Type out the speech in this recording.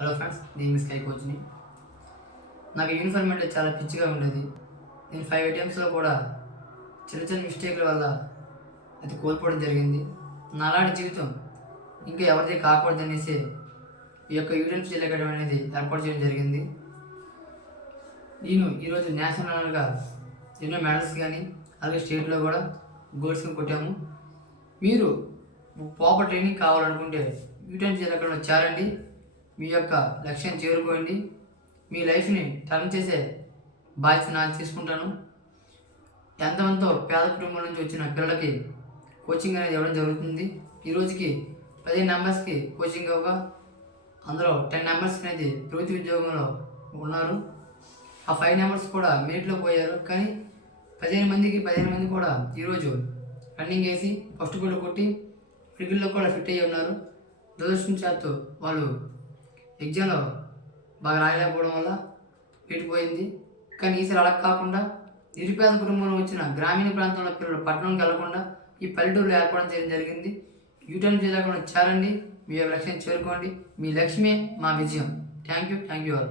Hello friends, నేను మీ sky కోచ్ని. నాకు uniform అంటే చాలా పిచ్చిగా ఉండేది. నేను 5 అటెంప్ట్స్లో కూడా చిన్న చిన్న మిస్టేక్ల వల్ల అది కోల్పోవడం జరిగింది. నాలాంటి జీవితం ఇంకా ఎవరిది కాకూడదనేసి ఈ యొక్క యూనివర్సిటీ అకాడమీ అనేది ఏర్పాటు చేయడం జరిగింది. నేను ఈరోజు నేషనల్గా ఎన్నో మెడల్స్ కానీ అలాగే స్టేట్లో కూడా గోల్స్ కొట్టాము. మీరు ప్రాపర్ ట్రైనింగ్ కావాలనుకుంటే యూనివర్సిటీ అకాడమీలో చేరండి. మీ యొక్క లక్ష్యం చేరుకోండి. మీ లైఫ్ని టర్న్ చేసే బాధ్యత నాకు తీసుకుంటాను. ఎంతమందో పేద కుటుంబం నుంచి వచ్చిన పిల్లలకి కోచింగ్ అనేది ఇవ్వడం జరుగుతుంది. ఈ రోజుకి 15 మెంబర్స్కి కోచింగ్ ఇవ్వగా అందులో 10 మెంబర్స్ అనేది ప్రభుత్వ ఉద్యోగంలో ఉన్నారు. ఆ 5 మెంబర్స్ కూడా మెరిట్లో పోయారు. కానీ 15 మంది కూడా ఈరోజు రన్నింగ్ వేసి ఫస్ట్ గోల్ కొట్టి క్రికెట్లో కూడా ఫిట్ అయ్యి ఉన్నారు. దురదృష్టం చేస్తూ వాళ్ళు ఎగ్జామ్లో బాగా రాయలేకపోవడం వల్ల పెట్టిపోయింది. కానీ ఈసారి అలా కాకుండా నిరుపేద కుటుంబంలో వచ్చిన గ్రామీణ ప్రాంతంలో పిల్లలు పట్టణంకి వెళ్లకుండా ఈ పల్లెటూరులో ఏర్పడడం చేయడం జరిగింది. యూటర్న్ చేయకుండా చేరండి. మీ లక్ష్యం చేరుకోండి. మీ లక్ష్యమే మా విజయం. Thank you all.